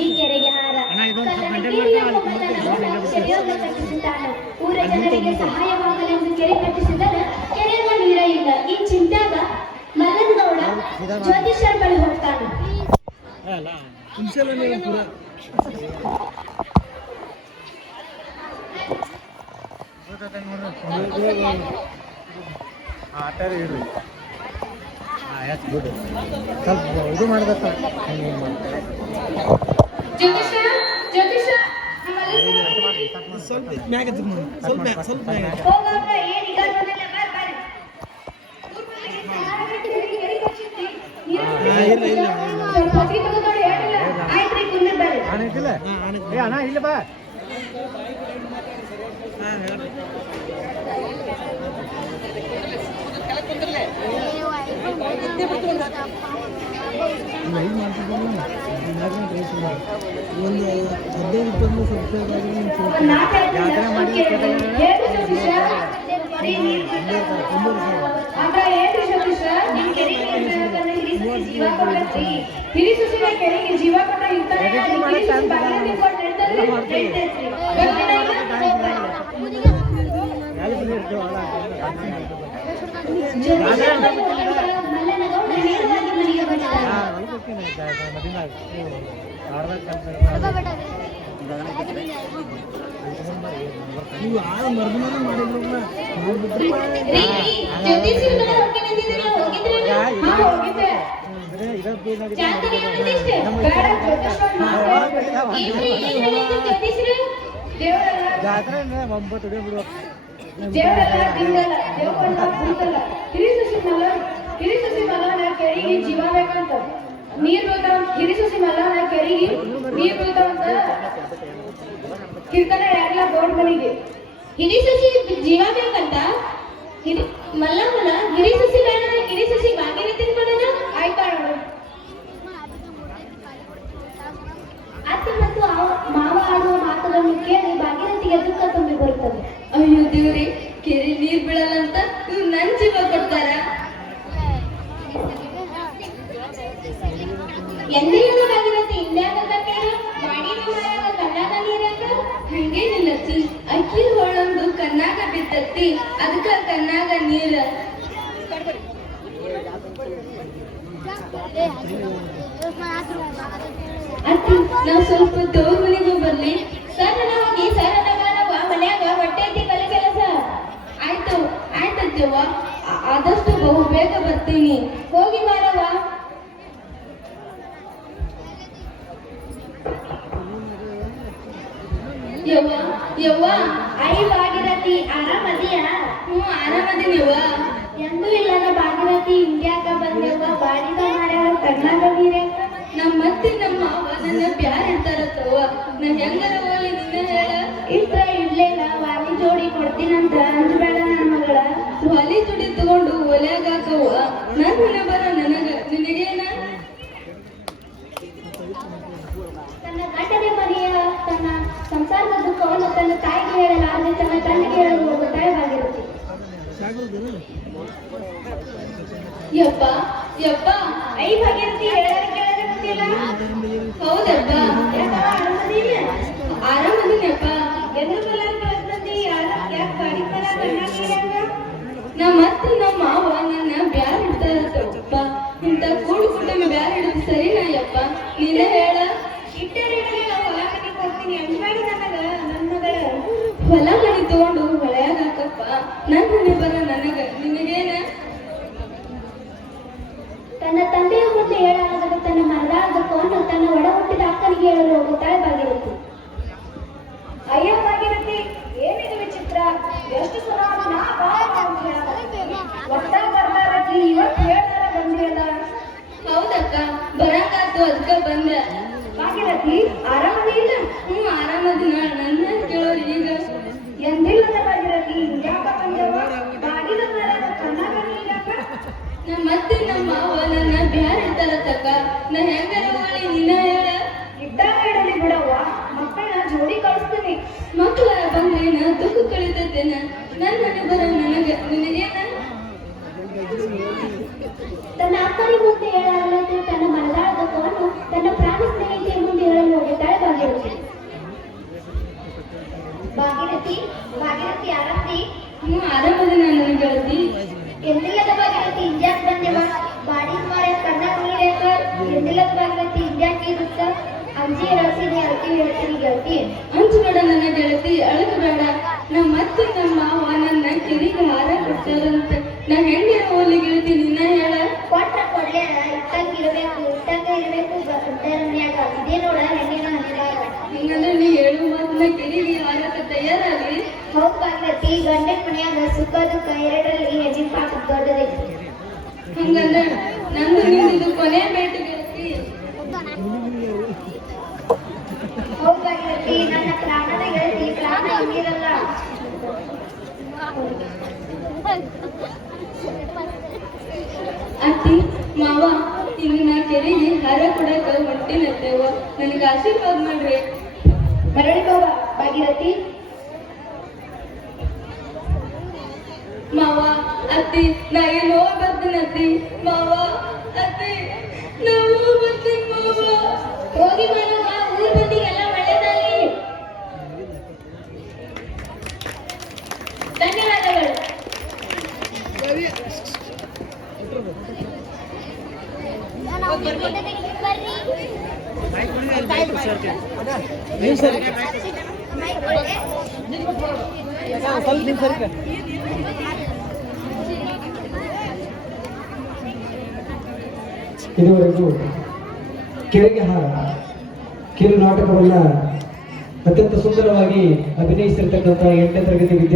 ಈ ಕೆರೆಗೆ ಹಾರ. ಊರ ಜನರಿಗೆ ಸಹಾಯವಾಗಲೆಂದು ಕೆರೆ ಕಟ್ಟಿಸಿದರೆ ಕೆರೆಯ ನೀರ ಇಲ್ಲ. ಈ ಚಿಂತ್ಯಾಗ ಮಲ್ಲನಗೌಡ ಜ್ಯೋತಿಷರ ಬಳಿ ಹೋಗ್ತಾನೆ. ಎಸ್ ಬಿಡು. ಸ್ವಲ್ಪ ಇದು ಮಾಡ್ಬೇಕು? ಸ್ವಲ್ಪ ಮ್ಯಾಗ ಸ್ವಲ್ಪ ಸ್ವಲ್ಪ ಇಲ್ಲ, ಇಲ್ಲ, ಅಣ್ಣ ಇಲ್ಲ ಬಾ. ಒಂದು ಹದಿನೈದು ಇಪ್ಪತ್ತು ಜೀವ ಕೊಟ್ಟ ಏನ್ ಹೇಳಿದ್ದು ಜ್ಯೋತಿಷ್ಯರು? ದೇವರಲ್ಲ, ಜಾತ್ರೆ ಒಂಬತ್ತು ಹೊಡಿ ಬಿಡು ದೇವರಲ್ಲ, ದಿಂಗಲ್ಲ, ದೇವರಲ್ಲ, ಭೂತಲ್ಲ. ಮಲ್ಲನ ಮಲ ಹಿರಿಸೊಸಿ ಮಲನ ಕೆರೆಗೆ ಜೀವ ಬೇಕಂತ. ನೀರ್ ಬೀಳ್ತಾವ ಹಿರಿಸೊಸಿ ಮಲನ ಕೆರೆಗೆ ನೀರ್ ಬೀಳ್ತಾವಂತ ಕೀರ್ತನ ಯಾರಿಲ್ಲ ಬೋರ್ಡ್ ಮನೆಗೆ. ಹಿರಿಸೊಸಿ ಜೀವ ಬೇಕಂತ? ಹಿರಿ ಮಲ್ಲಮ್ಮನ ಹಿರಿಸೊಸಿ ಬೇಡ ಹಿರಿಸೊಸಿ ಬಾಗಿನ ಮಾಡೋಣ ಆಯ್ತಾ ಅತ್ತೆ ಮತ್ತು ಮಾವ ಆಡುವ ಮಾತುಗಳನ್ನು ಕೇಳಿ ದೇವ್ರಿ ಕೆರೆ ನೀರ್ ಬೀಳಲ್ಲ ಅಂತ ಇವ್ ನನ್ ಜೀವ ಕೊಡ್ತಾರ. ಅತ್ತಿ ಅಕ್ಕಿ ಹೊಳೊಂದು ಕಣ್ಣಾಗ ಬಿತ್ತತ್ತಿ ಅದಕ್ಕ ನೀರ. ಅತ್ತಿ, ನಾವ್ ಸ್ವಲ್ಪ ತವ್ರ ಮನೆಗೂ ಬರ್ಲಿ. ಬಹು ಬೇಗ ಬರ್ತೀನಿ. ಹೋಗಿ ಬಾರವ್ವ ಯವ್ವ ಯವ್ವ ಐ ಭಾಗಿರತಿ ಆರಾಮದಿಯಾ? ಹ್ಞೂ ಆರಾಮದೀನಿ ಯವ್ವ ಎಂದೂ ಇಲ್ಲದ ಭಾಗಿರತಿ ಇಂಗ್ಯಾಕ ಬಂದೆವ್ವ? ಬಾಡಿದ ಮಾರ್ಯಾಗ ಕಣ್ಣಾಗ ನೀರ್ಯಾಕ ನಮ್ಮ ಮತ್ತೆ ನಮ್ಮ ಅವ್ವ ನನ್ನ ಪ್ಯಾರ್ ಇರ್ತಾರತ್ತವ್ವ ನಾ ಹೆಂಗರ ಹೋಗ್ಲಿ ನಿನ್ನ ಹೇಳ? ಇಟ್ರ ಇಡ್ಲಿಲ್ಲ ವಾಲಿ ಜೋಡಿ ಕೊಡ್ತೀನಂತ ಅಂಜಬೇಡ ನನ್ನ ಮಗಳ. ಹೊಲಿ ಜೋಡಿ ತಗೊಂಡು ಒಲ್ಯಾಗ ನನ್ನ ಬರ ನನಗ. ನಿನಗೇನ? ತನ್ನ ಗಂಡನ ಮನೆಯ ತನ್ನ ಸಂಸಾರದ ದುಃಖವನ್ನು ತನ್ನ ತಾಯಿಗೆ ಹೇಳಲಾರದೆ ತನ್ನ ತಂದೆಗೆ ಹೇಳಲು ಹೋಗುವ ತಾಯಿ ಯಪ್ಪ ಯಪ್ಪ. ಐ ಭಾಗ್ಯ ಹೇಳದ ಕೇಳದ ಹೌದಪ್ಪ ಯಾಕವ್ವ ಆರಾಮದೀನ ಆರಾಮದಿನಪ್ಪ ಎದ್ರ ಬಲಾರ ಕಳ್ದ್ ಬಂದಿ ಯಾರ ಯಾಕ ಗಾಡಿ ಬಲ ಕಣ್ಣಾಗ ನೀರ್ಯಾಕ ನಮ್ಮ ಅತ್ತೆ ನಮ್ಮ ಮಾವ ನನ್ನ ಬ್ಯಾರ್ ಇಡ್ತಾರತ್ತಪ್ಪ ಇಂಥ ಕೂಡು ಕುಟುಂಬ ಬ್ಯಾರ್ ಹಿಡಿದು ಸರಿನಾ ಯಪ್ಪ ನೀನೇ ಹೇಳ ಇಟ್ಟರಿಡಲಿ ನಾವು ಹೊಲ ಮನೆಗೆ ಹೋಗ್ತೀನಿ ಅಂಜಬೇಡ ನನಗ ನನ್ನ ಮಗಳ ಹೊಲ ಮನಿ ತಗೊಂಡು ಹೊಳ್ಯಾಗ ಹಾಕಪ್ಪ ನನ್ ನನಗೆ. ನಿನಗೇನ? ತನ್ನ ತಂದೆಯ ಮುಂದೆ ಹೇಳಲಾಗದ ತನ್ನ ಮರದಾಳ ದುಃಖವನ್ನು ತನ್ನ ಒಡ ಹುಟ್ಟಿದ ಅಕ್ಕನಿಗೆ ಹೇಳಲು ಹೋಗುತ್ತಾಳೆ ಭಾಗಿರತಿ ಅಯ್ಯೋ ಭಾಗಿರತಿ ಏನಿದು ವಿಚಿತ್ರ? ಎಷ್ಟು ಸಲ ನಾ ಬಾ ಅಂತ ಹೇಳಾಕತ್ತೀನಿ. ಒಟ್ಟ ಬರ್ಲಾರಕಿ ಇವತ್ತು ಹೇಳ್ತಾರ ಬಂದಿಯಲ್ಲ ಹೌದಕ್ಕ ಬರಂಗಾತು ಅದಕ್ಕ ಬಂದ. ಭಾಗಿರತಿ ಆರಾಮ ಇಲ್ಲ. ಮತ್ತೆ ನಮ್ಮ ನನ್ನ ಬ್ಯಾರೆ ತರ ತಕ್ಕ ನಾ ಹೆಂಗರ ಮಾಡಿ ನಿನ್ನ ಹೇಳ ಬಿಡವ್ವ ಜೋಡಿ ಕಳಿಸ್ತೀನಿ. ಮಕ್ಕಳ ಬಂದೇನ ದುಃಖ ಕಳಿತದ್ದೇನ ನನ್ನ ಬರ ನನಗ ನಿನಗೇನ? ತನ್ನ ಅಪ್ಪನಿಗೆ ಮುಂದೆ ಹೇಳಲ್ಲದೆ ತನ್ನ ಮನದಾಳ ತನ್ನ ಪ್ರಾಣ ಸ್ನೇಹಿತೆಯ ಮುಂದೆ ಹೇಳಲು ಹೋಗುತ್ತಾಳೆ ಭಾಗ್ಯವತಿ ಭಾಗ್ಯರಥಿ ಭಾಗ್ಯರಥಿ ಆರಾಮ್ತಿ ಹ್ಞೂ ಆರಾಮ್ ಹೇಳ್ತೀನಿ ಗೆಳತಿ ಅಂಚಬೇಡ ನನ್ನ ಗೆಳತಿ ಅಳಕ ಬೇಡ ನಮ್ಮ ಮತ್ತೆ ನಮ್ಮ ಮಾವ ನನ್ನ ಕೆರಿಗೆ ಹಾರ ಕೊಡ್ತಾರಂತ ನಾ ಹೆಂಗಿನ ಹೋಲಿ ಗೆಳತಿ ನಿನ್ನ ಹೇಳ ಕೊಟ್ಟ ಕೊಡ್ಲೆ ಇಟ್ಟಂಗ ಇರ್ಬೇಕು ಇಟ್ಟಂಗ ಇರ್ಬೇಕು ಮನ್ಯಾಗ ಇದೇ ನೋಡ ಹೆಣ್ಣಿನ ಹಣಿದಾರ ಹಿಂಗಂದ್ರೆ ನೀ ಹೇಳು ಮಾತನ್ನ ಕೆರಿಗೆ ಹಾರಕ್ಕೆ ತಯಾರಾಗಿ ಹೌದ್ ಭಾಗೀರಥಿ ಗಂಡನ ಮನ್ಯಾಗ ಸುಖ ದುಃಖ ಎರಡರಲ್ಲಿ ಹೆಣ್ಣಿನ ಪಾತ್ರ ದೊಡ್ಡದೈತಿ ಹಂಗಂದ್ರೆ ನಂದು ನಿಂದು ಕೊನೆ ಭೇಟಿ ಗೆಳತಿ ಅತ್ತಿ ಮಾವ ಇನ್ನು ನಾ ಕೆರೆಗೆ ಹಾರ ಕೊಡಕ ಹೊಂಟಿನತ್ತೇವ ನನಗೆ ಆಶೀರ್ವಾದ ಮಾಡ್ರಿ. ಮರಳಿ ಹೋಗ ಭಾಗೀರಥಿ. ಮಾವ ಅತ್ತಿ ನಾ ಏನು ಹೋಗಿ ಬರ್ತೀನಿ ಅತ್ತಿ ಮಾವ ಅತ್ತಿ ನಾ ಹೋಗಿ ಬರ್ತೀನಿ ಮಾವ ಹೋಗಿ ಮಾಡುವ ಊರ್ ಮಂದಿಗೆಲ್ಲ ಒಳ್ಳೇದಾಗಲಿ ಧನ್ಯವಾದಗಳು ನೀವು ಸರಿ ಸ್ವಲ್ಪ ನೀವು ಸರಿ ಇದುವರೆಗೂ ಕೆರೆಗೆ ಹಾರ ಕಿರು ನಾಟಕವನ್ನ ಅತ್ಯಂತ ಸುಂದರವಾಗಿ ಅಭಿನಯಿಸಿರ್ತಕ್ಕಂಥ ಎಂಟನೇ ತರಗತಿ ವಿದ್ಯಾರ್ಥಿ